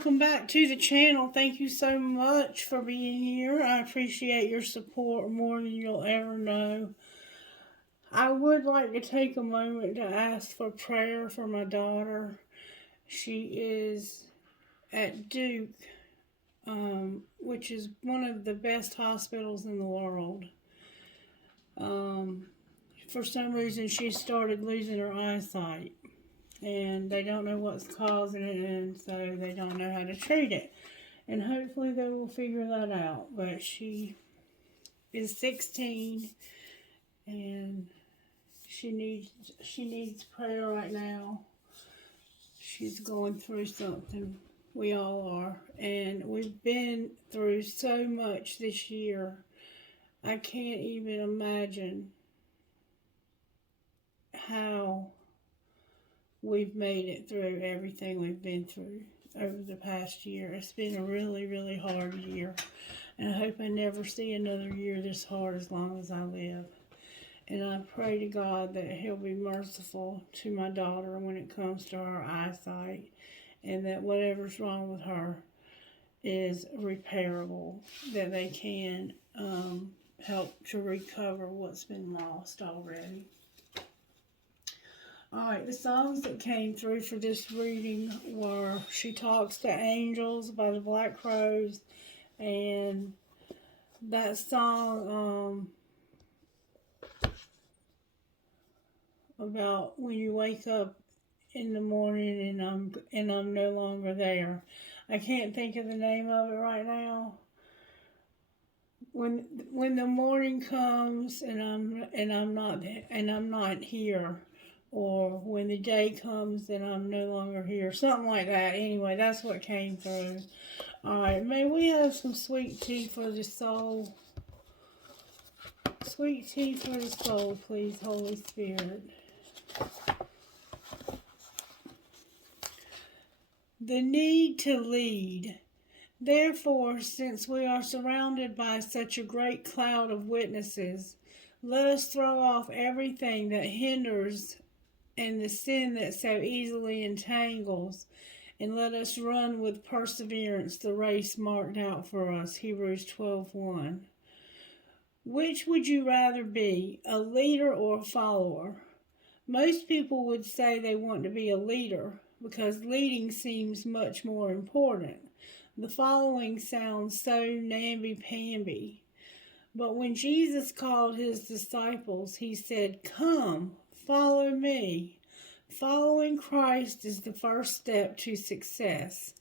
welcome back to the channel. Thank you so much for being here. I appreciate your support more than you'll ever know. I would like to take a moment to ask for prayer for my daughter. She is at Duke, which is one of the best hospitals in the world. For some reason, she started losing her eyesight. And they don't know what's causing it, and so they don't know how to treat it. And hopefully they will figure that out. But she is 16, and she needs prayer right now. She's going through something. We all are. And we've been through so much this year. I can't even imagine how we've made it through everything we've been through over the past year. It's been a really, really hard year. And I hope I never see another year this hard as long as I live. And I pray to God that He'll be merciful to my daughter when it comes to her eyesight. And that whatever's wrong with her is repairable. That they can help to recover what's been lost already. Alright, the songs that came through for this reading were She Talks to Angels by the Black Crowes, and that song about when you wake up in the morning and I'm no longer there. I can't think of the name of it right now. When the morning comes and I'm not here. Or when the day comes and I'm no longer here. Something like that. Anyway, that's what came through. Alright, may we have some sweet tea for the soul. Sweet tea for the soul, please, Holy Spirit. The need to lead. Therefore, since we are surrounded by such a great cloud of witnesses, let us throw off everything that hinders and the sin that so easily entangles, and let us run with perseverance the race marked out for us. Hebrews 12:1. Which would you rather be, a leader or a follower? Most people would say they want to be a leader because leading seems much more important. The following sounds so namby-pamby. But when Jesus called His disciples, He said, "Come, follow me." Following Christ is the first step to success.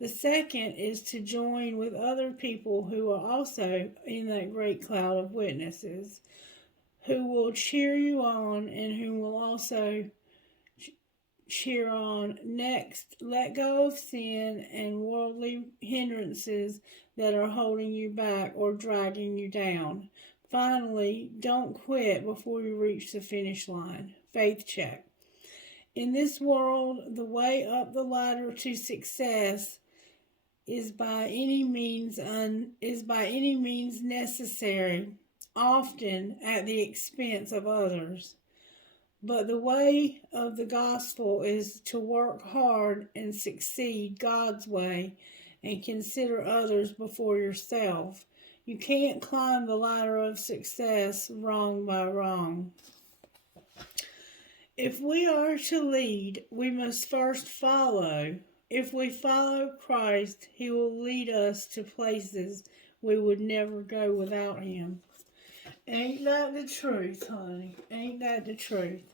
The second is to join with other people who are also in that great cloud of witnesses, who will cheer you on and who will also cheer on. Next, let go of sin and worldly hindrances that are holding you back or dragging you down. Finally, don't quit before you reach the finish line. Faith check. In this world, the way up the ladder to success is by any means necessary, often at the expense of others. But the way of the gospel is to work hard and succeed God's way and consider others before yourself. You can't climb the ladder of success wrong by wrong. If we are to lead, we must first follow. If we follow Christ, He will lead us to places we would never go without Him. Ain't that the truth, honey? Ain't that the truth?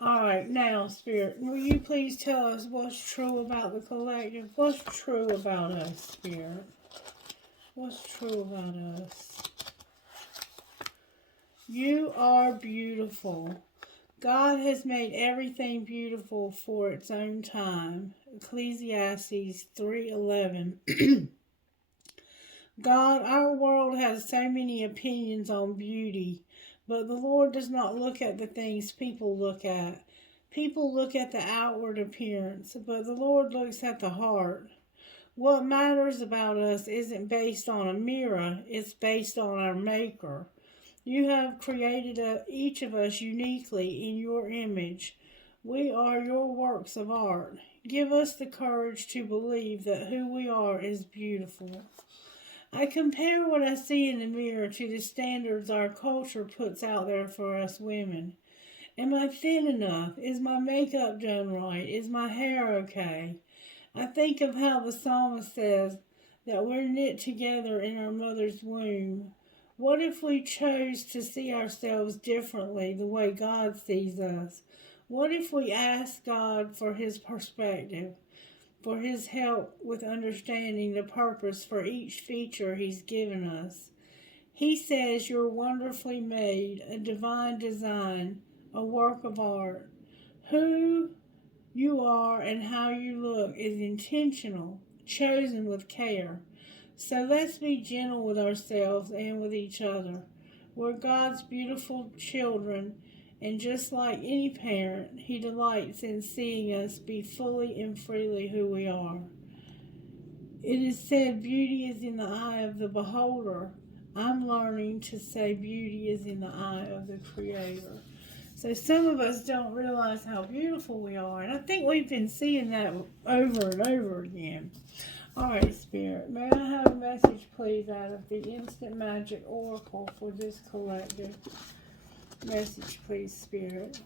Alright, now, Spirit, will you please tell us what's true about the collective? What's true about us, Spirit? What's true about us? You are beautiful. God has made everything beautiful for its own time. Ecclesiastes 3:11. God, our world has so many opinions on beauty, but the Lord does not look at the things people look at. People look at the outward appearance, but the Lord looks at the heart. What matters about us isn't based on a mirror, it's based on our Maker. You have created each of us uniquely in your image. We are your works of art. give us the courage to believe that who we are is beautiful. I compare what I see in the mirror to the standards our culture puts out there for us women. Am I thin enough? Is my makeup done right? Is my hair okay? I think of how the psalmist says that we're knit together in our mother's womb. What if we chose to see ourselves differently the way God sees us? What if we asked God for His perspective, for His help with understanding the purpose for each feature He's given us? He says you're wonderfully made, a divine design, a work of art. Who you are and how you look is intentional, chosen with care. So let's be gentle with ourselves and with each other. We're God's beautiful children, and just like any parent, He delights in seeing us be fully and freely who we are. It is said beauty is in the eye of the beholder. I'm learning to say beauty is in the eye of the Creator. So some of us don't realize how beautiful we are, and I think we've been seeing that over and over again. All right, Spirit, may I have a message, please, out of the Instant Magic Oracle for this collective? Message, please, Spirit.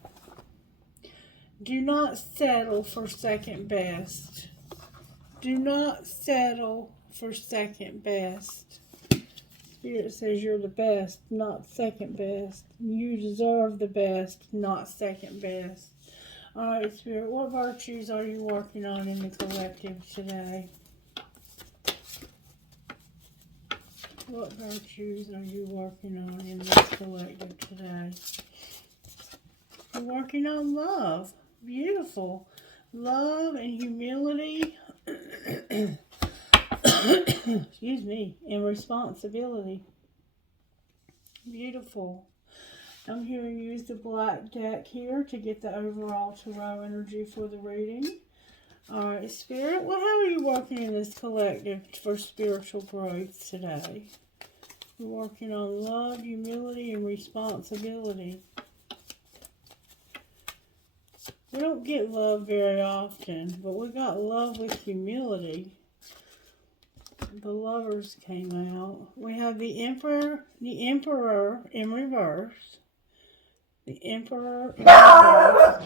Do not settle for second best. Do not settle for second best. Spirit says you're the best, not second best. You deserve the best, not second best. All right, Spirit, what virtues are you working on in the collective today? What virtues are you working on in this collective today? You're working on love. Beautiful. Love and humility. Excuse me. And responsibility. Beautiful. I'm here to use the black deck here to get the overall tarot energy for the reading. Alright, Spirit, well, how are you working in this collective for spiritual growth today? We're working on love, humility, and responsibility. We don't get love very often, but we got love with humility. The Lovers came out. We have the Emperor in reverse. The Emperor in reverse.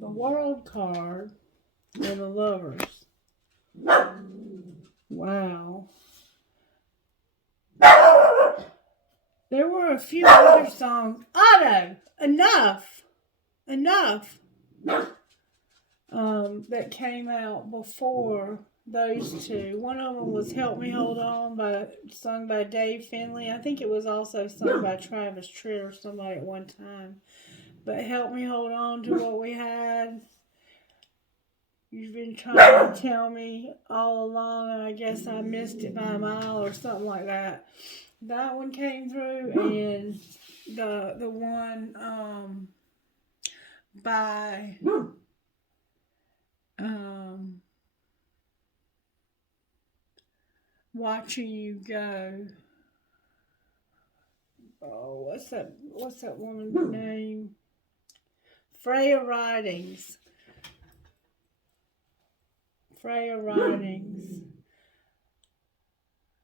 The World card and the Lovers. Wow. There were a few other songs. Otto! Enough! That came out before those two. One of them was Help Me Hold On, sung by Dave Finley. I think it was also sung by Travis Tritt or somebody at one time. But Help Me Hold On to What We Had. You've been trying to tell me all along, and I guess I missed it by a mile or something like that. That one came through, and the one by Watching You Go. Oh, what's that woman's name? Freya Ridings.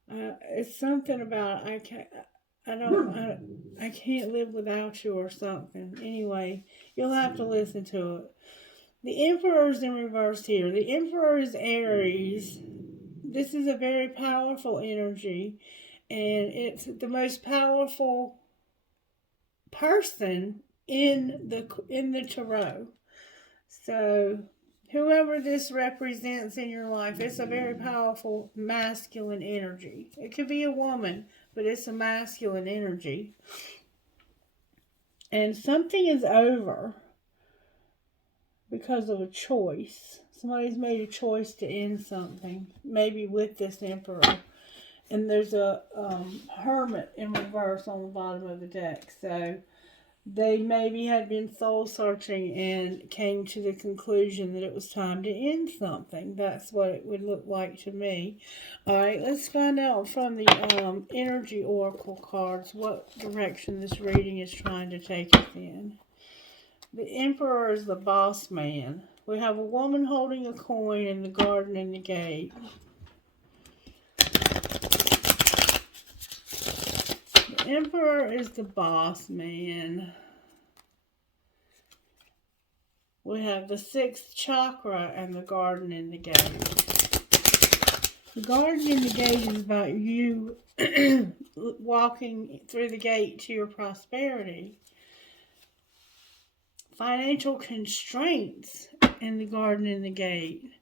It's something about I can't live without you or something. Anyway, you'll have to listen to it. The Emperor's in reverse here. The Emperor is Aries. This is a very powerful energy, and it's the most powerful person in the tarot. So whoever this represents in your life, it's a very powerful masculine energy. It could be a woman, but it's a masculine energy. And something is over because of a choice. Somebody's made a choice to end something, maybe with this Emperor. And there's a Hermit in reverse on the bottom of the deck. So they maybe had been soul searching and came to the conclusion that it was time to end something. That's what it would look like to me. All right, let's find out from the energy oracle cards what direction this reading is trying to take us in. The Emperor is the boss man. We have a woman holding a coin in the garden in the gate. The Emperor is the boss man. We have the 6th chakra and the garden in the gate. The garden in the gate is about you walking through the gate to your prosperity. Financial constraints in the garden in the gate.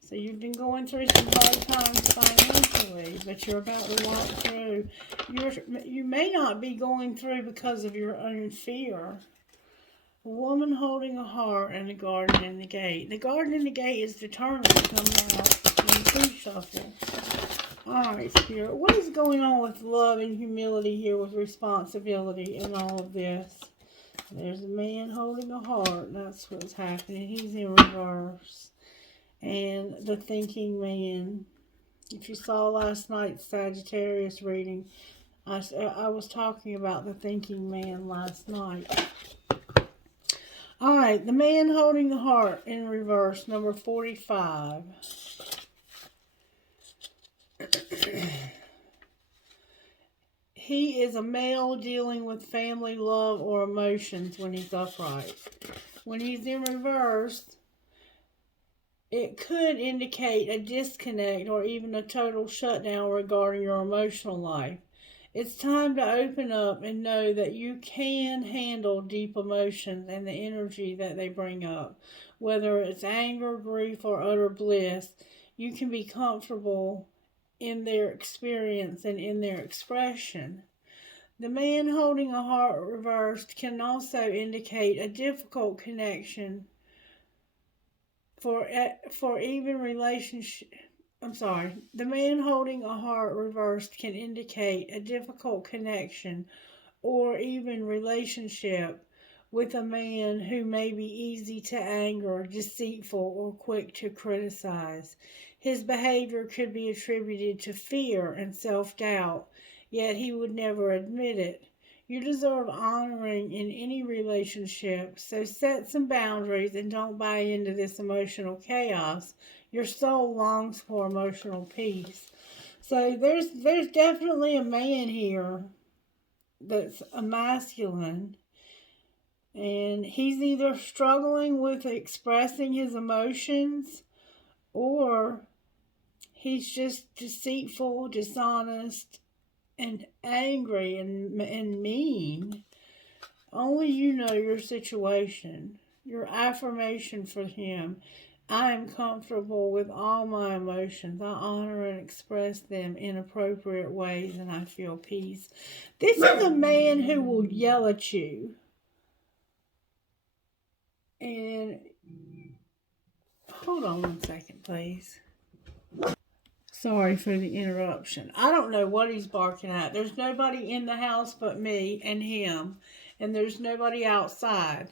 So you've been going through some hard times financially, but you're about to walk through. You may not be going through because of your own fear. A woman holding a heart and a garden in the gate. The garden in the gate is determined to come out in the two shuffle. Alright, Spirit. What is going on with love and humility here with responsibility and all of this? There's a man holding a heart. That's what's happening. He's in reverse. And the thinking man. If you saw last night's Sagittarius reading, I was talking about the thinking man last night. Alright, the man holding the heart in reverse, number 45. He is a male dealing with family, love, or emotions when he's upright. When he's in reverse, it could indicate a disconnect or even a total shutdown regarding your emotional life. It's time to open up and know that you can handle deep emotions and the energy that they bring up. Whether it's anger, grief, or utter bliss, you can be comfortable in their experience and in their expression. The man holding a heart reversed can also indicate a difficult connection for even relationship. The man holding a heart reversed can indicate a difficult connection or even relationship with a man who may be easy to anger, deceitful, or quick to criticize. His behavior could be attributed to fear and self-doubt, yet he would never admit it. You deserve honoring in any relationship, so set some boundaries and don't buy into this emotional chaos. Your soul longs for emotional peace. So there's definitely a man here that's a masculine, and he's either struggling with expressing his emotions or he's just deceitful, dishonest, and angry and mean. Only you know your situation. Your affirmation for him: I am comfortable with all my emotions. I honor and express them in appropriate ways, and I feel peace. This is a man who will yell at you. And hold on one second, please. Sorry for the interruption. I don't know what he's barking at. There's nobody in the house but me and him, and there's nobody outside.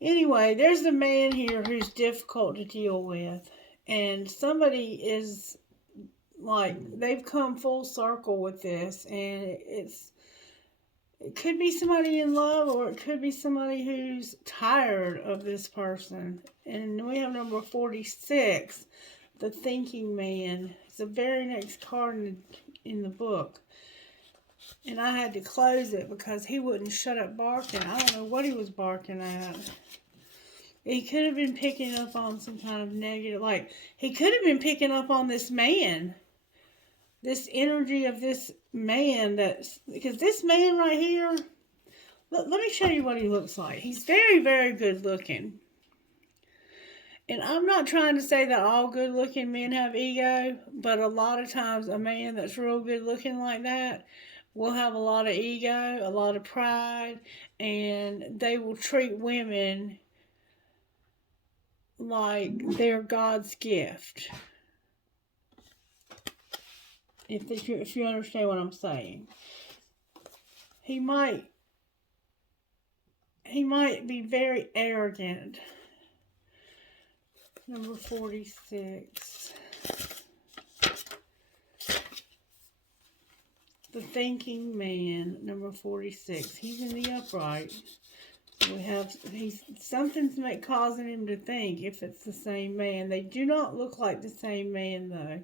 Anyway, there's a man here who's difficult to deal with, and somebody is like, they've come full circle with this, and it could be somebody in love, or it could be somebody who's tired of this person. And we have number 46, the thinking man. It's the very next card in the book. And I had to close it because he wouldn't shut up barking. I don't know what he was barking at. He could have been picking up on some kind of negative, like, he could have been picking up on this man. This energy of this man, because this man right here, let me show you what he looks like. He's very, very good looking. And I'm not trying to say that all good looking men have ego, but a lot of times a man that's real good looking like that will have a lot of ego, a lot of pride, and they will treat women like they're God's gift. If you understand what I'm saying. He might be very arrogant. Number 46. The thinking man, number 46. He's in the upright. We have something's causing him to think if it's the same man. They do not look like the same man though.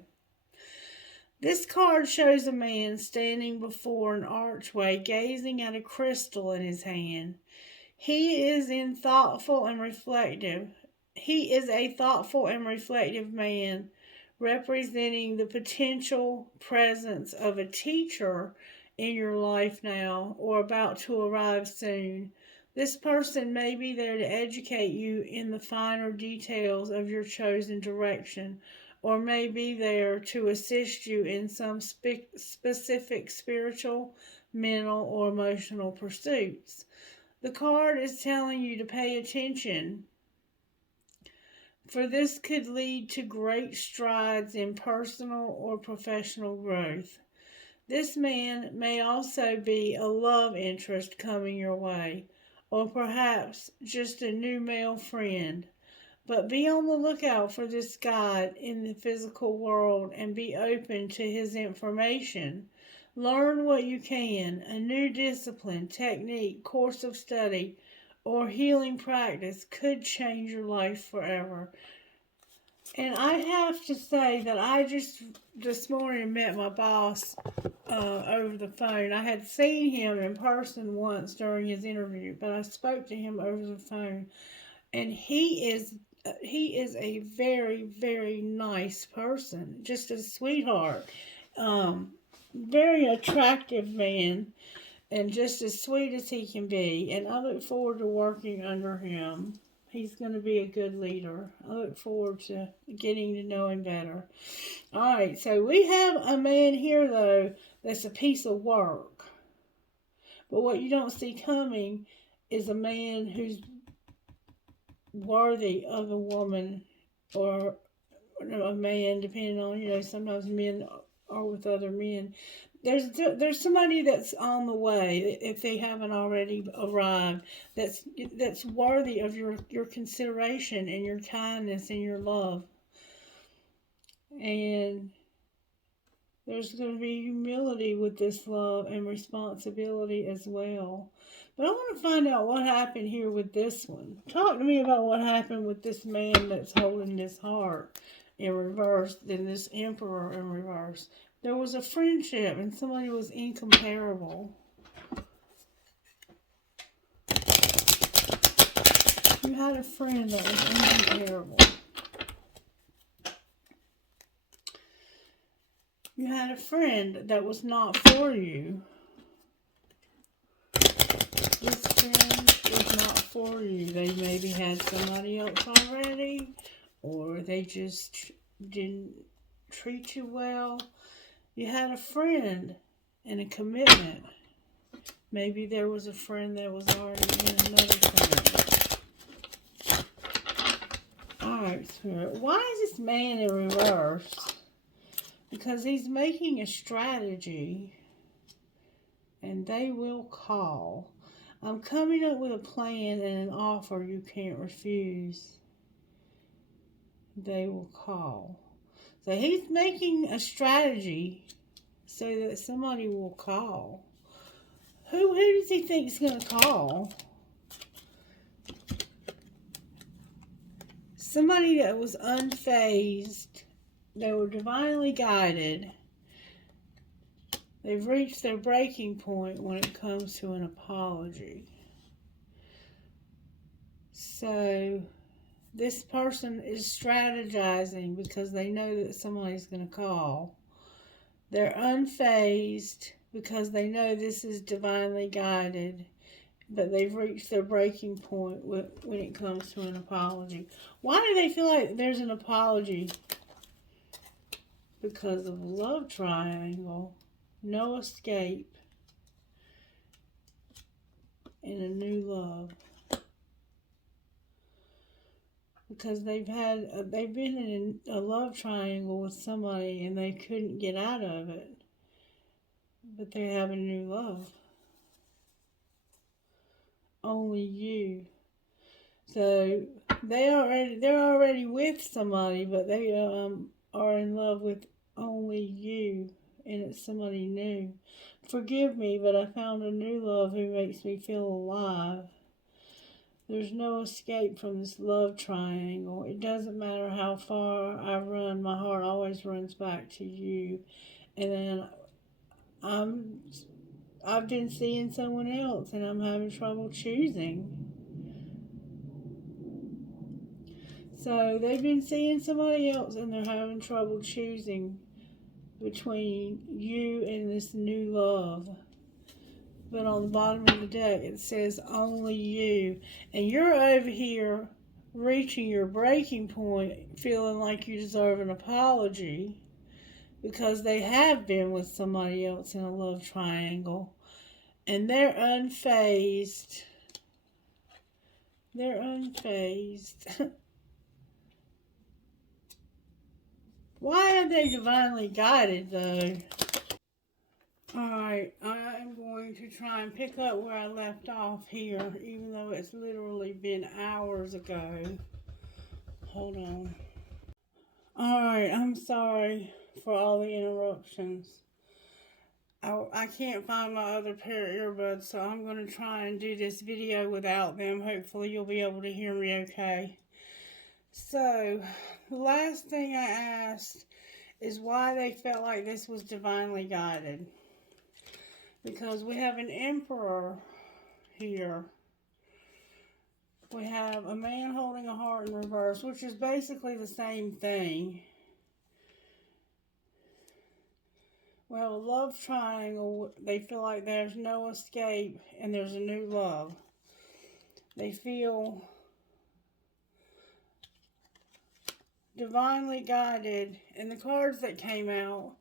This card shows a man standing before an archway, gazing at a crystal in his hand. He is in thoughtful and reflective. He is a thoughtful and reflective man, representing the potential presence of a teacher in your life now or about to arrive soon. This person may be there to educate you in the finer details of your chosen direction, or may be there to assist you in some specific spiritual, mental, or emotional pursuits. The card is telling you to pay attention, for this could lead to great strides in personal or professional growth. This man may also be a love interest coming your way, or perhaps just a new male friend. But be on the lookout for this guide in the physical world and be open to his information. Learn what you can, a new discipline, technique, course of study, or healing practice could change your life forever. And I have to say that I just this morning met my boss over the phone. I had seen him in person once during his interview, but I spoke to him over the phone, and he is a very, very nice person, just a sweetheart, very attractive man, and just as sweet as he can be. And I look forward to working under him. He's going to be a good leader. I look forward to getting to know him better. All right, so we have a man here, though, that's a piece of work. But what you don't see coming is a man who's worthy of a woman or a man, depending on, sometimes men are with other men. There's somebody that's on the way, if they haven't already arrived, that's worthy of your consideration and your kindness and your love. And there's going to be humility with this love and responsibility as well. But I want to find out what happened here with this one. Talk to me about what happened with this man that's holding this heart in reverse, then this emperor in reverse. There was a friendship and somebody was incomparable. You had a friend that was incomparable. You had a friend that was not for you. This friend was not for you. They maybe had somebody else already, or they just didn't treat you well. You had a friend and a commitment. Maybe there was a friend that was already in another commitment. Alright, Spirit. Why is this man in reverse? Because he's making a strategy, and they will call. I'm coming up with a plan and an offer you can't refuse. They will call. So he's making a strategy so that somebody will call. Who does he think is going to call? Somebody that was unfazed. They were divinely guided. They've reached their breaking point when it comes to an apology. So this person is strategizing because they know that somebody's going to call. They're unfazed because they know this is divinely guided, but they've reached their breaking point when it comes to an apology. Why do they feel like there's an apology? Because of a love triangle, no escape, and a new love. Because they've been in a love triangle with somebody and they couldn't get out of it, but they have a new love. Only you. So they're already with somebody, but they are in love with only you, and it's somebody new. Forgive me, but I found a new love who makes me feel alive. There's no escape from this love triangle. It doesn't matter how far I run, my heart always runs back to you. And then I'm I've been seeing someone else and I'm having trouble choosing. So they've been seeing somebody else and they're having trouble choosing between you and this new love. But on the bottom of the deck it says only you. And you're over here reaching your breaking point, feeling like you deserve an apology because they have been with somebody else in a love triangle. And they're unfazed. They're unfazed. Why are they divinely guided, though? Alright, I'm going to try and pick up where I left off here, even though it's literally been hours ago. Hold on. Alright, I'm sorry for all the interruptions. I can't find my other pair of earbuds, so I'm going to try and do this video without them. Hopefully you'll be able to hear me okay. So, the last thing I asked is why they felt like this was divinely guided. Because we have an emperor here. We have a man holding a heart in reverse, which is basically the same thing. We have a love triangle. They feel like there's no escape and there's a new love. They feel divinely guided, and the cards that came out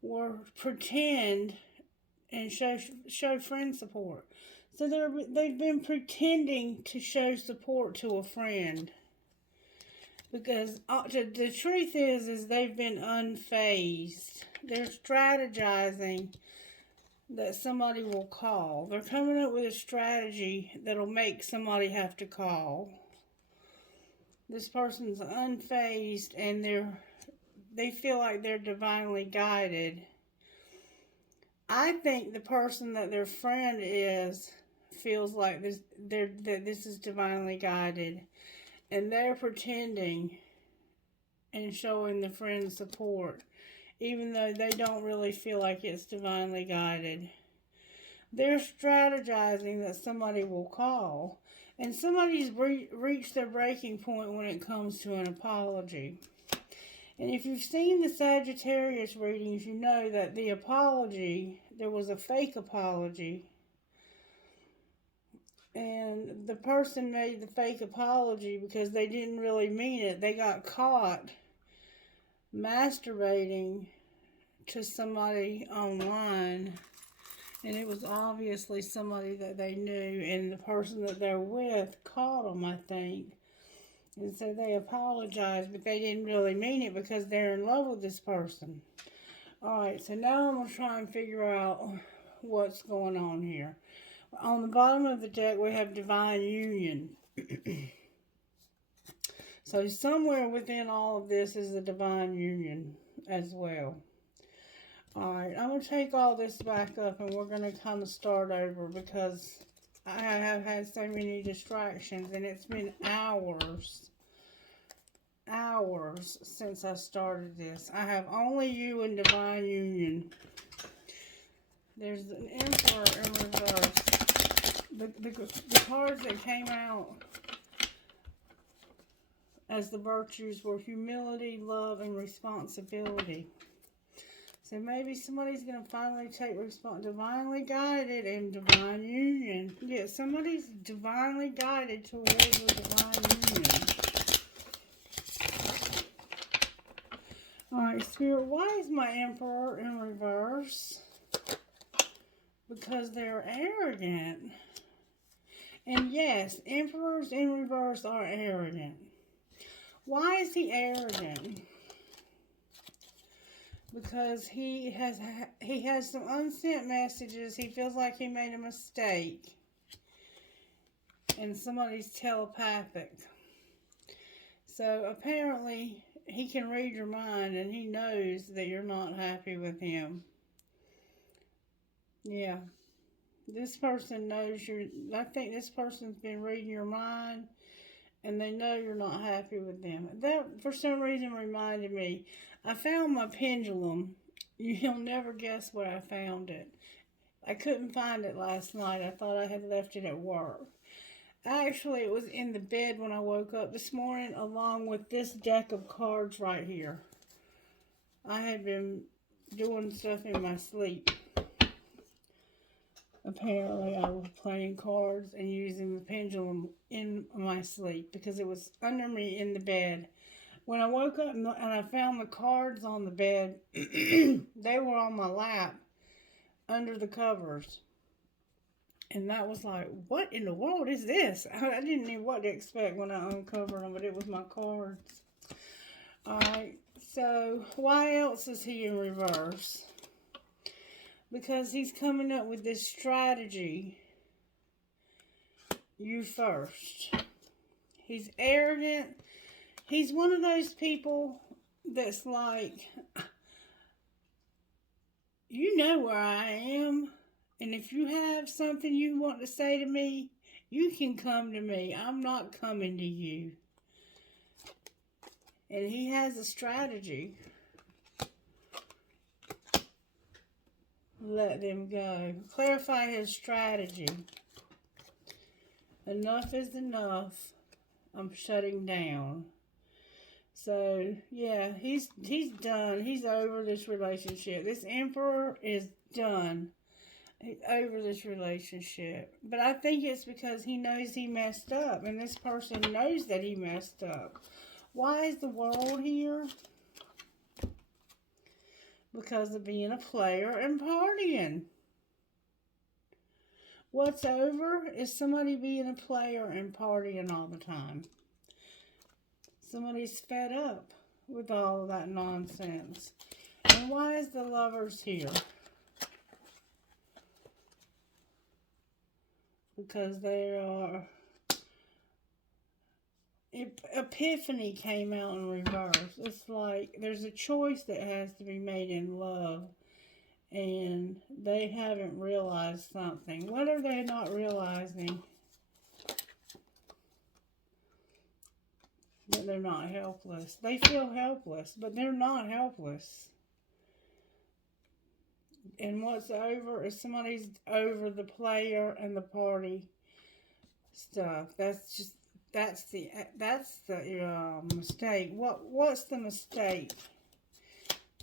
were pretend and show friend support. So they've been pretending to show support to a friend. Because the truth is they've been unfazed. They're strategizing that somebody will call. They're coming up with a strategy that'll make somebody have to call. This person's unfazed and they feel like they're divinely guided. I think the person that their friend is feels like that this is divinely guided, and they're pretending and showing the friend support, even though they don't really feel like it's divinely guided. They're strategizing that somebody will call, and somebody's reached their breaking point when it comes to an apology. And if you've seen the Sagittarius readings, you know that the apology, there was a fake apology. And the person made the fake apology because they didn't really mean it. They got caught masturbating to somebody online. And it was obviously somebody that they knew. And the person that they're with caught them, I think. And so they apologized, but they didn't really mean it because they're in love with this person. Alright, so now I'm going to try and figure out what's going on here. On the bottom of the deck, we have divine union. So somewhere within all of this is the divine union as well. Alright, I'm going to take all this back up and we're going to kind of start over because I have had so many distractions and it's been hours since I started this. I have only you in divine union. There's an emperor in reverse. The cards that came out as the virtues were humility, love, and responsibility. So maybe somebody's going to finally take divinely guided and divine union. Yeah, somebody's divinely guided towards a divine union. Alright, Spirit, why is my Emperor in reverse? Because they're arrogant. And yes, Emperors in reverse are arrogant. Why is he arrogant? Because he has some unsent messages. He feels like he made a mistake. And somebody's telepathic. So apparently he can read your mind and he knows that you're not happy with him. Yeah. This person knows I think this person's been reading your mind, and they know you're not happy with them. That, for some reason, reminded me. I found my pendulum. You'll never guess where I found it. I couldn't find it last night. I thought I had left it at work. Actually, it was in the bed when I woke up this morning, along with this deck of cards right here. I had been doing stuff in my sleep. Apparently, I was playing cards and using the pendulum in my sleep because it was under me in the bed. When I woke up and I found the cards on the bed, they were on my lap under the covers. And that was like, what in the world is this? I didn't know what to expect when I uncovered them, but it was my cards. Alright, so why else is he in reverse? Because he's coming up with this strategy. You first. He's arrogant. He's one of those people that's like, you know where I am. And if you have something you want to say to me, you can come to me. I'm not coming to you. And he has a strategy. Let them go. Clarify his strategy. Enough is enough. I'm shutting down. So, yeah, he's done. He's over this relationship. This emperor is done. He's over this relationship. But I think it's because he knows he messed up. And this person knows that he messed up. Why is the world here? Because of being a player and partying. What's over is somebody being a player and partying all the time. Somebody's fed up with all of that nonsense. And why is the Lovers here? Because they are... Epiphany came out in reverse. It's like there's a choice that has to be made in love. And they haven't realized something. What are they not realizing? That they're not helpless. They feel helpless, but they're not helpless. And what's over is somebody's over the player and the party stuff. That's the mistake. What's the mistake?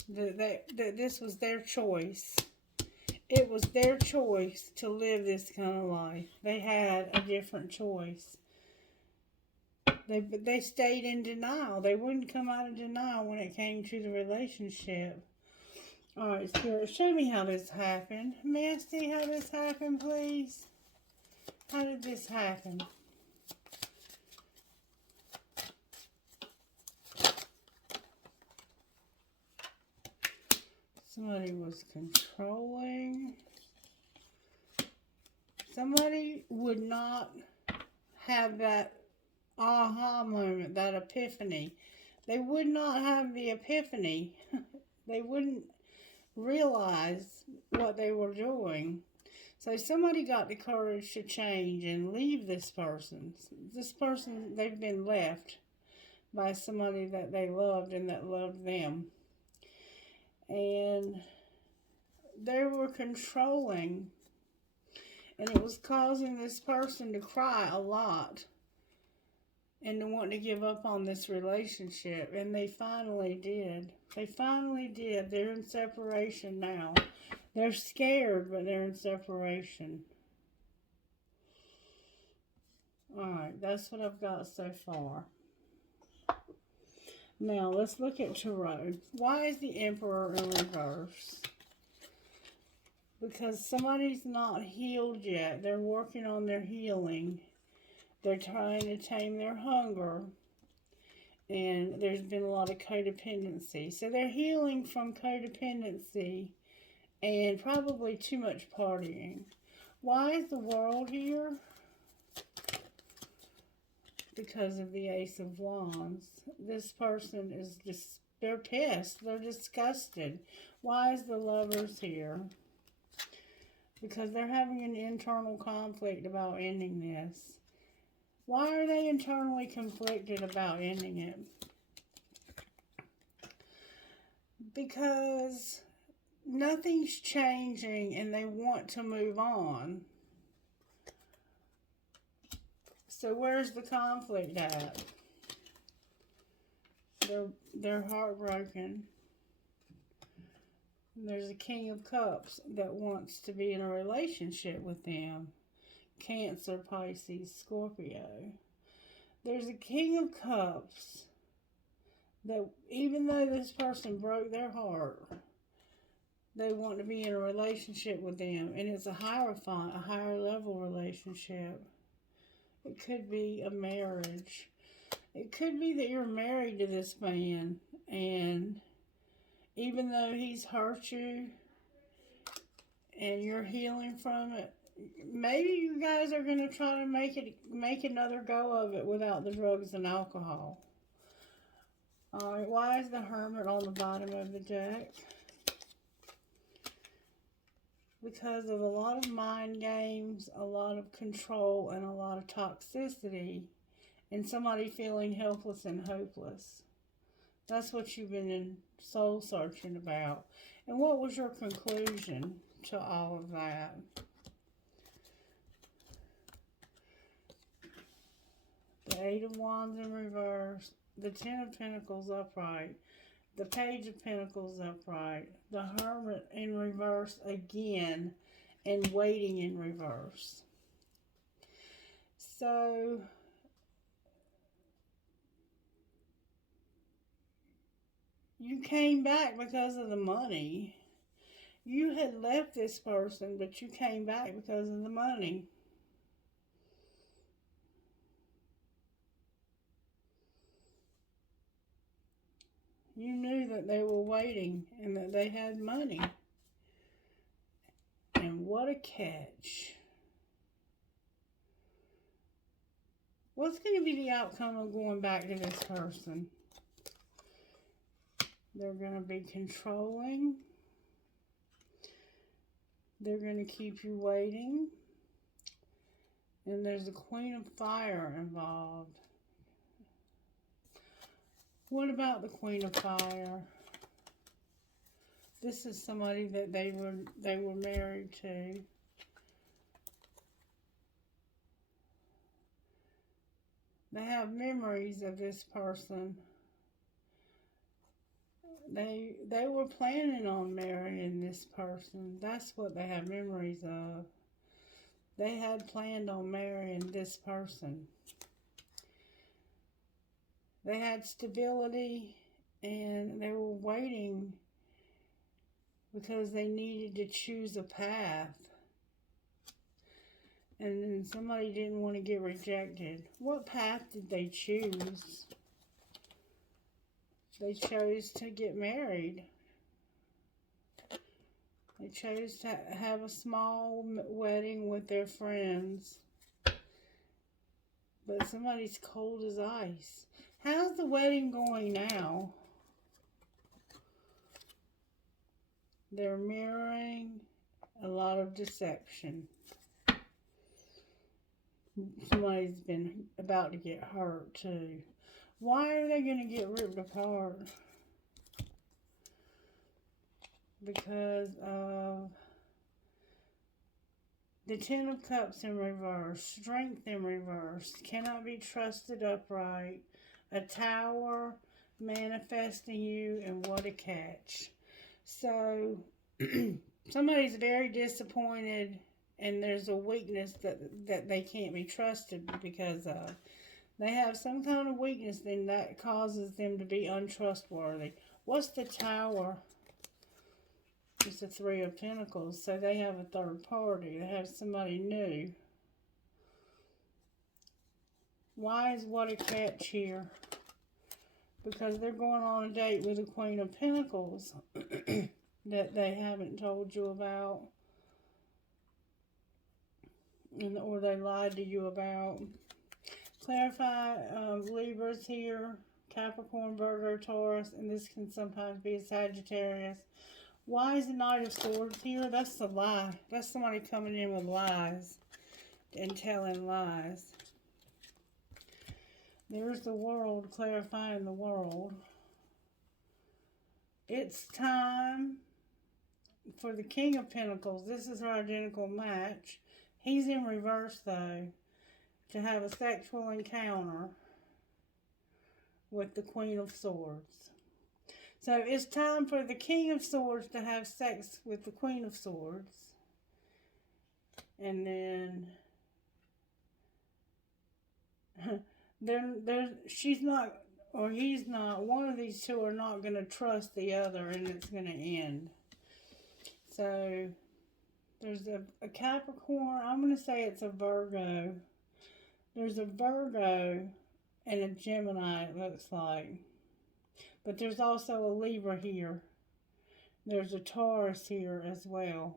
That this was their choice. It was their choice to live this kind of life. They had a different choice. They stayed in denial. They wouldn't come out of denial when it came to the relationship. Alright, Spirit, show me how this happened. May I see how this happened, please? How did this happen? Somebody was controlling. Somebody would not have that aha moment, that epiphany. They would not have the epiphany. They wouldn't realize what they were doing. So somebody got the courage to change and leave this person. This person, they've been left by somebody that they loved and that loved them. And they were controlling. And it was causing this person to cry a lot. And to want to give up on this relationship. And they finally did. They finally did. They're in separation now. They're scared, but they're in separation. Alright, that's what I've got so far. Now, let's look at Tarot. Why is the Emperor in reverse? Because somebody's not healed yet. They're working on their healing. They're trying to tame their hunger. And there's been a lot of codependency. So they're healing from codependency and probably too much partying. Why is the World here? Because of the Ace of Wands. This person is just, they're pissed. They're disgusted. Why is the Lovers here? because they're having an internal conflict about ending this. Why are they internally conflicted about ending it? Because nothing's changing and they want to move on. So where's the conflict at? They're heartbroken. There's a King of Cups that wants to be in a relationship with them. Cancer, Pisces, Scorpio. There's a King of Cups that even though this person broke their heart, they want to be in a relationship with them. And it's a hierophant, a higher level relationship. It could be a marriage. It could be that you're married to this man, and even though he's hurt you and you're healing from it, maybe you guys are going to try to make another go of it without the drugs and alcohol. All right, why is the Hermit on the bottom of the deck? Because of a lot of mind games, a lot of control, and a lot of toxicity, and somebody feeling helpless and hopeless. That's what you've been in soul searching about. And what was your conclusion to all of that? The Eight of Wands in reverse, the Ten of Pentacles upright, the Page of Pentacles upright, the Hermit in reverse again, and waiting in reverse. So you came back because of the money. You had left this person, but you came back because of the money. You knew that they were waiting and that they had money. And what a catch. What's going to be the outcome of going back to this person? They're going to be controlling. They're going to keep you waiting. And there's a Queen of Fire involved. What about the Queen of Fire? This is somebody that they were married to. They have memories of this person. They were planning on marrying this person. That's what they have memories of. They had planned on marrying this person. They had stability, and they were waiting because they needed to choose a path. And then somebody didn't want to get rejected. What path did they choose? They chose to get married. They chose to have a small wedding with their friends. But somebody's cold as ice. How's the wedding going now? They're mirroring a lot of deception. Somebody's been about to get hurt too. Why are they going to get ripped apart? Because of the Ten of Cups in reverse, Strength in reverse, cannot be trusted upright, a Tower manifesting you, and what a catch. So somebody's very disappointed, and there's a weakness that they can't be trusted because of. They have some kind of weakness, then that causes them to be untrustworthy. What's the Tower? It's the Three of Pentacles. So they have a third party. They have somebody new. Why is what a catch here? Because they're going on a date with the Queen of Pentacles that they haven't told you about. Or they lied to you about. Clarify, Libras here, Capricorn, Virgo, Taurus, and this can sometimes be a Sagittarius. Why is the Knight of Swords here? That's the lie. That's somebody coming in with lies and telling lies. There's the World, clarifying the World. It's time for the King of Pentacles. This is her identical match. He's in reverse, though, to have a sexual encounter with the Queen of Swords. So it's time for the King of Swords to have sex with the Queen of Swords. And then she's not, or he's not, one of these two are not going to trust the other, and it's going to end. So there's a Capricorn. I'm going to say it's a Virgo. There's a Virgo and a Gemini, it looks like. But there's also a Libra here. There's a Taurus here as well.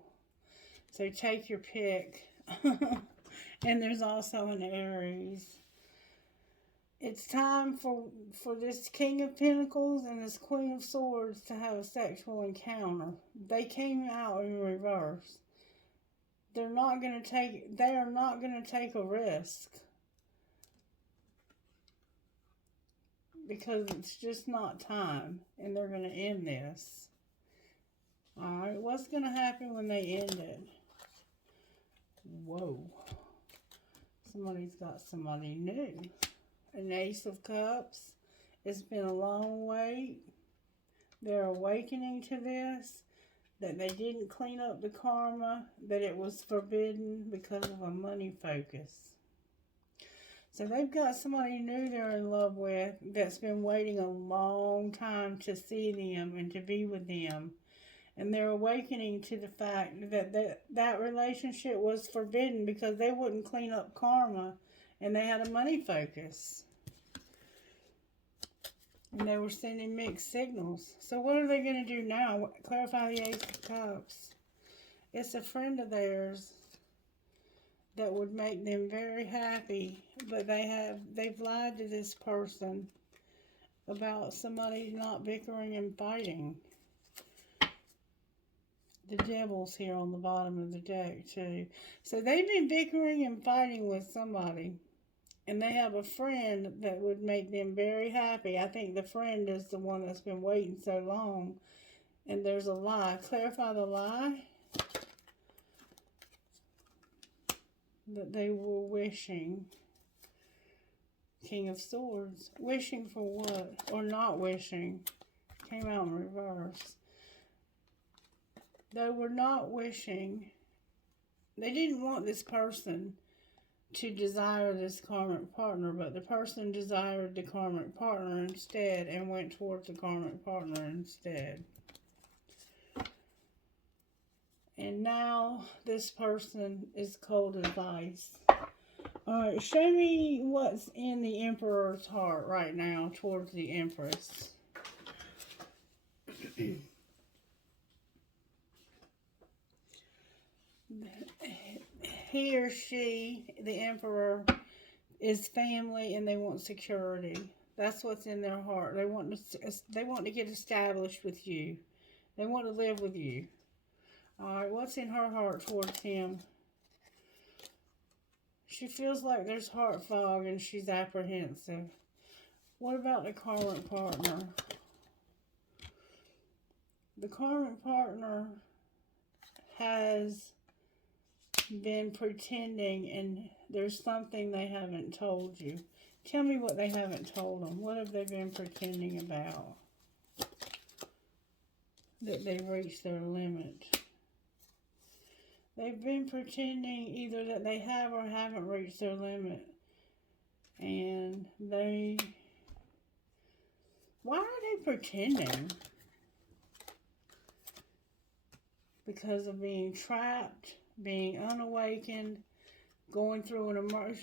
So take your pick. And there's also an Aries. It's time for this King of Pentacles and this Queen of Swords to have a sexual encounter. They came out in reverse. They are not going to take a risk. Because it's just not time. And they're going to end this. Alright, what's going to happen when they end it? Whoa. Somebody's got somebody new. An Ace of Cups. It's been a long wait. They're awakening to this. That they didn't clean up the karma. That it was forbidden because of a money focus. So they've got somebody new they're in love with that's been waiting a long time to see them and to be with them. And they're awakening to the fact that relationship was forbidden because they wouldn't clean up karma and they had a money focus. And they were sending mixed signals. So what are they going to do now? Clarify the Ace of Cups. It's a friend of theirs that would make them very happy, but they've lied to this person about somebody not bickering and fighting. The Devil's here on the bottom of the deck too. So they've been bickering and fighting with somebody, and they have a friend that would make them very happy. I think the friend is the one that's been waiting so long, and there's a lie. Clarify the lie. That they were wishing. King of Swords. Wishing for what? Or not wishing. Came out in reverse. They were not wishing. They didn't want this person to desire this karmic partner, but the person desired the karmic partner instead and went towards the karmic partner instead. And now this person is cold as ice. Alright, show me what's in the Emperor's heart right now towards the Empress. He or she, the Emperor, is family and they want security. That's what's in their heart. They want to get established with you. They want to live with you. Alright, what's in her heart towards him? She feels like there's heart fog and she's apprehensive. What about the karmic partner? The karmic partner has been pretending, and there's something they haven't told you. Tell me what they haven't told them. What have they been pretending about? That they reached their limit. They've been pretending either that they have or haven't reached their limit. And why are they pretending? Because of being trapped, being unawakened, going through an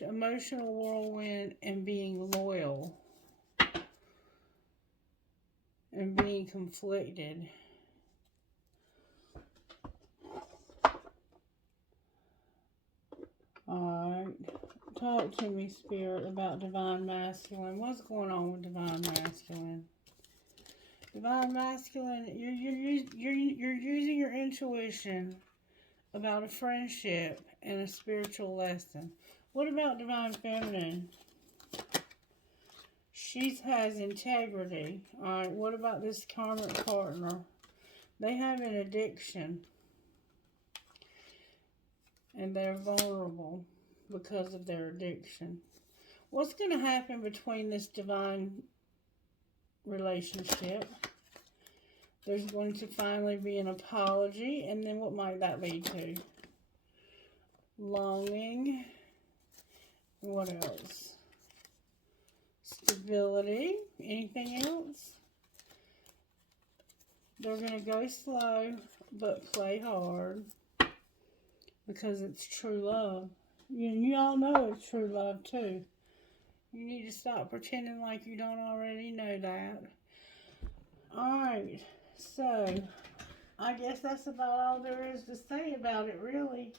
emotional whirlwind, and being loyal. And being conflicted. Alright, talk to me, Spirit, about Divine Masculine. What's going on with Divine Masculine? Divine Masculine, you're using your intuition about a friendship and a spiritual lesson. What about Divine Feminine? She has integrity. Alright, what about this karmic partner? They have an addiction. And they're vulnerable because of their addiction. What's going to happen between this divine relationship? There's going to finally be an apology. And then what might that lead to? Longing. What else? Stability. Anything else? They're going to go slow, but play hard. Because it's true love. Y'all know it's true love, too. You need to stop pretending like you don't already know that. Alright. So, I guess that's about all there is to say about it, really.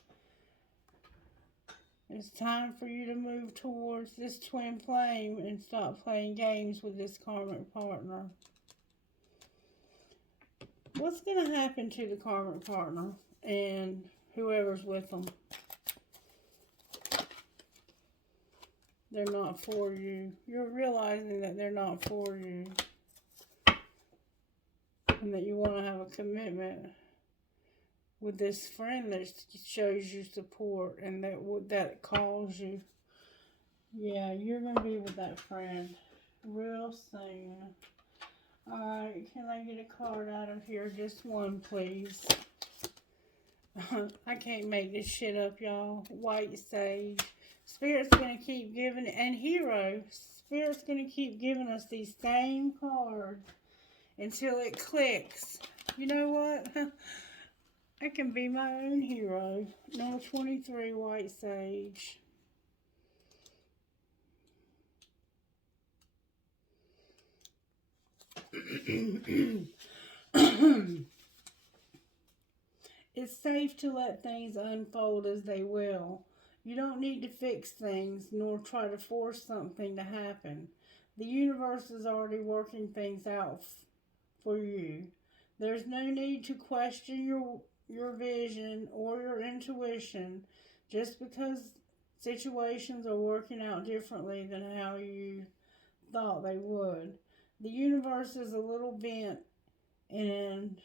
It's time for you to move towards this twin flame and stop playing games with this karmic partner. What's going to happen to the karmic partner and whoever's with them? They're not for you. You're realizing that they're not for you. And that you want to have a commitment with this friend that shows you support and that calls you. Yeah, you're going to be with that friend real soon. Alright, can I get a card out of here? Just one, please. I can't make this shit up, y'all. White Sage. Spirit's going to keep giving, and Hero. Spirit's going to keep giving us these same cards until it clicks. You know what? I can be my own hero. Number 23, White Sage. It's safe to let things unfold as they will. You don't need to fix things nor try to force something to happen. The universe is already working things out for you. There's no need to question your vision or your intuition just because situations are working out differently than how you thought they would. The universe is a little bent and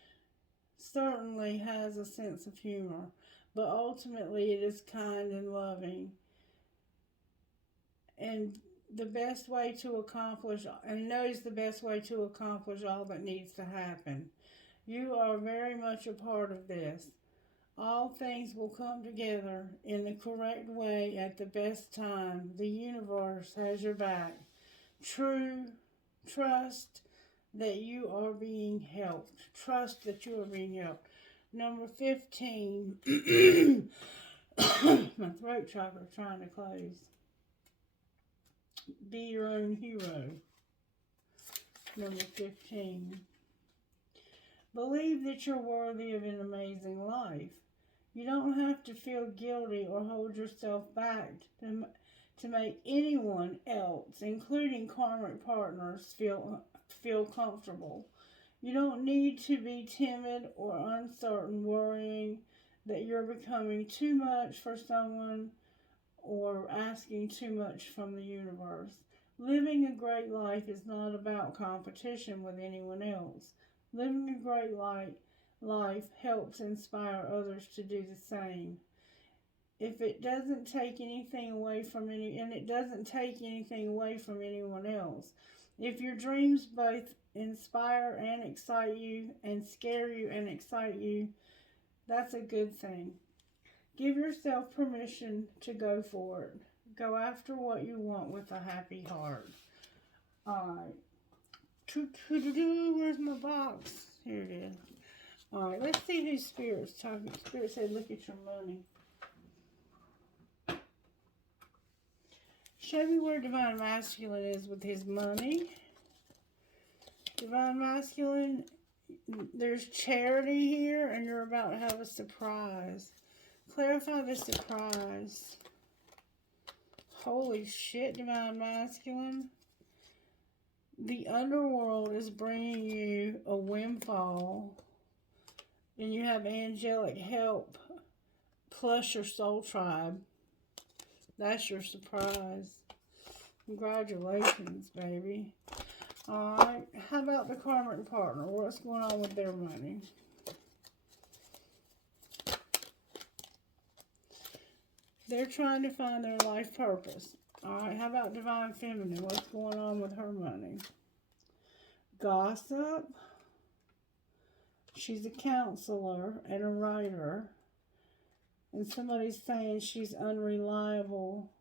certainly has a sense of humor, but ultimately it is kind and loving. And the best way to accomplish, and knows the best way to accomplish all that needs to happen. You are very much a part of this. All things will come together in the correct way at the best time. The universe has your back. Trust that you are being helped. Trust that you are being helped. Number 15. My throat chakra trying to close. Be your own hero. Number 15. Believe that you're worthy of an amazing life. You don't have to feel guilty or hold yourself back to make anyone else, including karmic partners, feel comfortable. You don't need to be timid or uncertain, worrying that you're becoming too much for someone or asking too much from the universe. Living a great life is not about competition with anyone else. Living a great life helps inspire others to do the same. If it doesn't take anything away from it doesn't take anything away from anyone else. If your dreams both inspire and excite you, and scare you and excite you, that's a good thing. Give yourself permission to go for it. Go after what you want with a happy heart. Alright. Where's my box? Here it is. Alright, let's see who Spirit's talking. Spirit said, look at your money. Show me where Divine Masculine is with his money. Divine Masculine, there's charity here, and you're about to have a surprise. Clarify the surprise. Holy shit, Divine Masculine. The underworld is bringing you a windfall, and you have angelic help plus your soul tribe. That's your surprise. Congratulations, baby. Alright, how about the karmic partner? What's going on with their money? They're trying to find their life purpose. Alright, how about divine feminine? What's going on with her money? Gossip. She's a counselor and a writer. And somebody's saying she's unreliable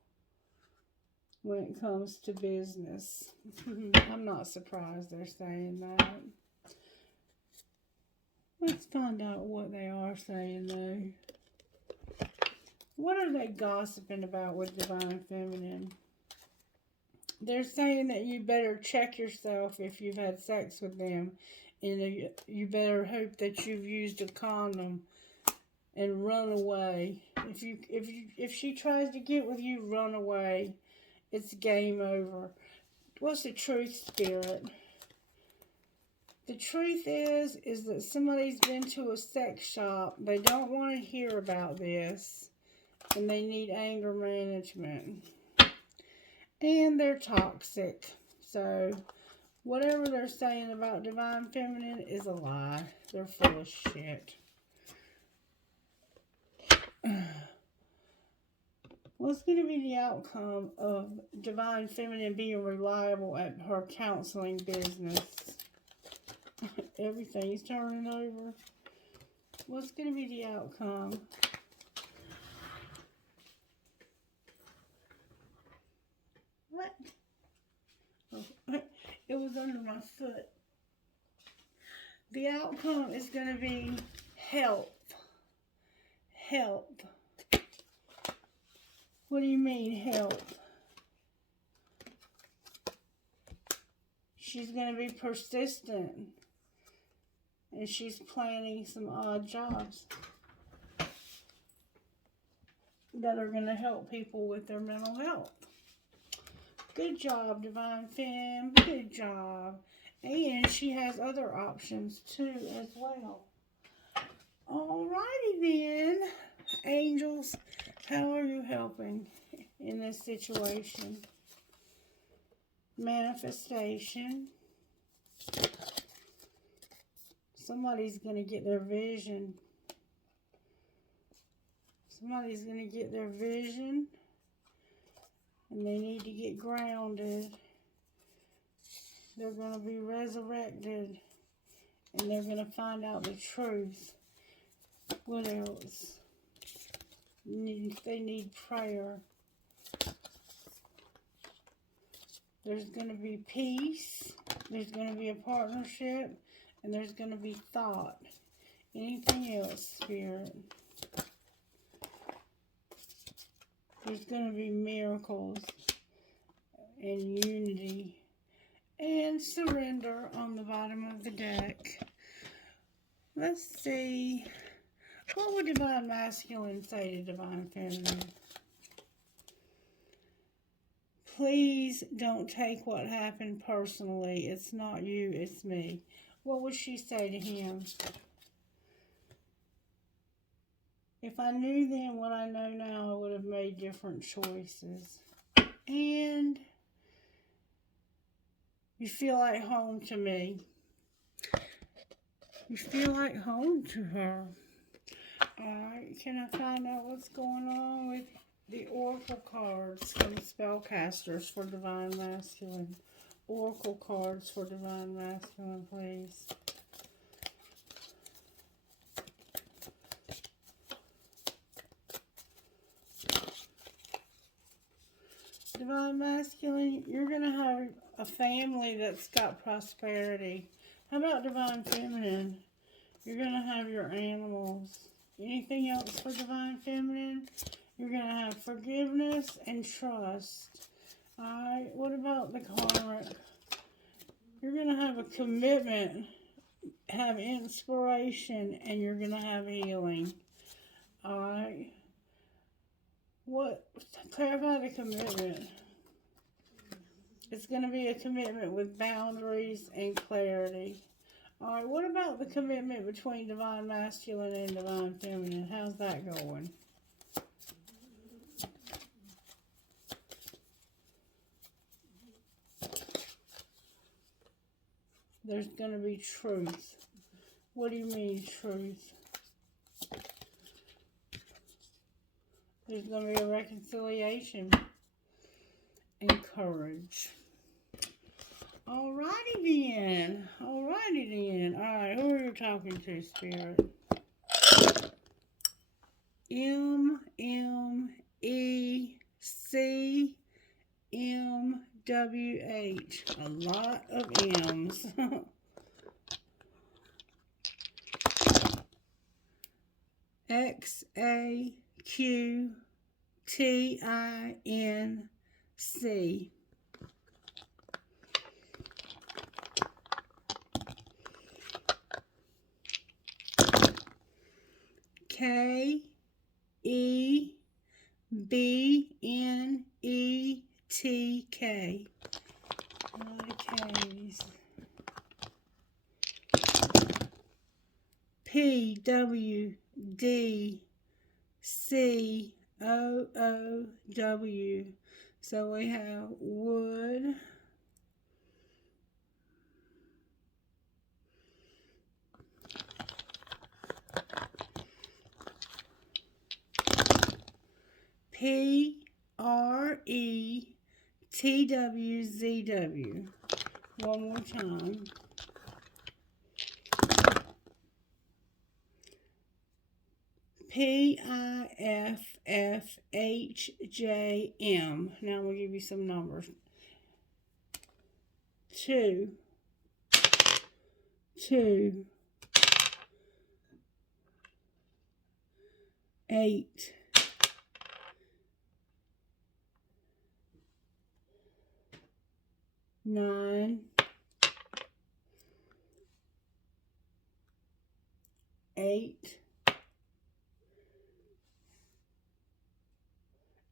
when it comes to business. I'm not surprised they're saying that. Let's find out what they are saying, though. What are they gossiping about with divine feminine? They're saying that you better check yourself if you've had sex with them. And you better hope that you've used a condom and run away. If she tries to get with you, run away. It's game over. What's the truth, Spirit? The truth is that somebody's been to a sex shop. They don't want to hear about this. And they need anger management. And they're toxic. So, whatever they're saying about divine feminine is a lie. They're full of shit. What's going to be the outcome of divine feminine being reliable at her counseling business? Everything's turning over. What's going to be the outcome? What? Oh, it was under my foot. The outcome is going to be health. Health. What do you mean, health? She's going to be persistent. And she's planning some odd jobs that are going to help people with their mental health. Good job, Divine Femme. Good job. And she has other options too as well. Alrighty then. Angels, how are you helping in this situation? Manifestation. Somebody's going to get their vision. Somebody's going to get their vision. And they need to get grounded. They're going to be resurrected. And they're going to find out the truth. What else? They need prayer. There's going to be peace. There's going to be a partnership. And there's going to be thought. Anything else, Spirit? There's going to be miracles and unity and surrender on the bottom of the deck. Let's see. What would Divine Masculine say to Divine Feminine? Please don't take what happened personally. It's not you, it's me. What would she say to him? If I knew then what I know now, I would have made different choices. And you feel like home to me. You feel like home to her. Alright, can I find out what's going on with the Oracle cards from the Spellcasters for Divine Masculine? Oracle cards for Divine Masculine, please. Divine Masculine, you're going to have a family that's got prosperity. How about Divine Feminine? You're going to have your animals. Anything else for Divine Feminine? You're going to have forgiveness and trust. Alright, what about the karmic? You're going to have a commitment, have inspiration, and you're going to have healing. Alright. What? Clarify the commitment. It's going to be a commitment with boundaries and clarity. All right, what about the commitment between divine masculine and divine feminine? How's that going? There's going to be truth. What do you mean, truth? There's going to be a reconciliation and courage. Alrighty then. Alrighty then. Alright, who are you talking to, Spirit? MMECMWH. A lot of M's. XAQTINC. KEBNETK. A lot of K's. PWDCOOW. So we have wood. PRETWZW. One more time. PIFFHJM. Now I'm going to give you some numbers. 2, 2, 8, 9, 8,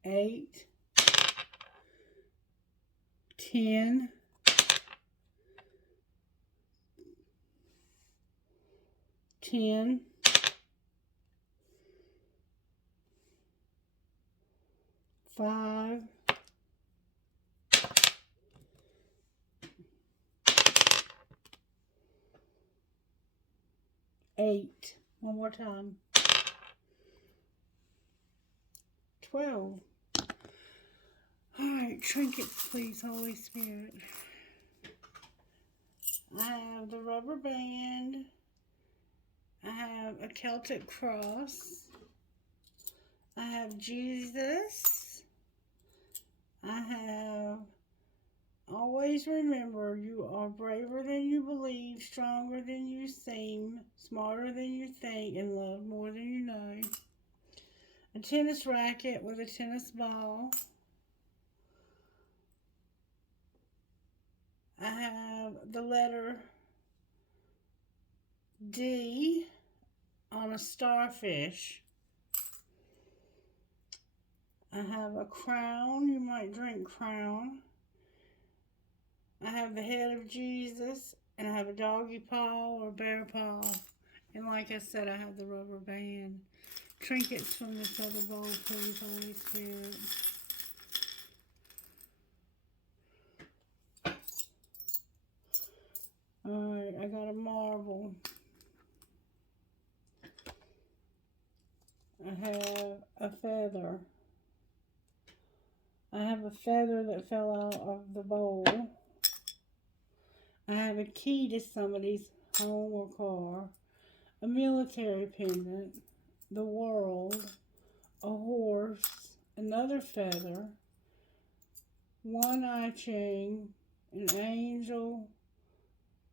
8, 10, 10, 5, 8. One more time. 12. Alright, trinkets, please, Holy Spirit. I have the rubber band. I have a Celtic cross. I have Jesus. I have always remember you are braver than you believe, stronger than you seem, smarter than you think, and love more than you know. A tennis racket with a tennis ball. I have the letter D on a starfish. I have a crown. You might drink crown. I have the head of Jesus, and I have a doggy paw or bear paw. And like I said, I have the rubber band. Trinkets from this other bowl, please, Holy Spirit. Alright, I got a marble. I have a feather. I have a feather that fell out of the bowl. I have a key to somebody's home or car. A military pendant. The world. A horse. Another feather. One I Ching. An angel.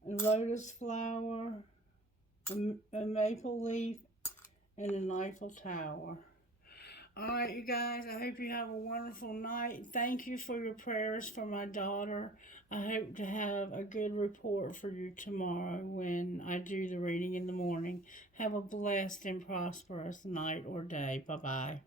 A lotus flower. A maple leaf. And an Eiffel Tower. Alright, you guys, I hope you have a wonderful night. Thank you for your prayers for my daughter. I hope to have a good report for you tomorrow when I do the reading in the morning. Have a blessed and prosperous night or day. Bye-bye.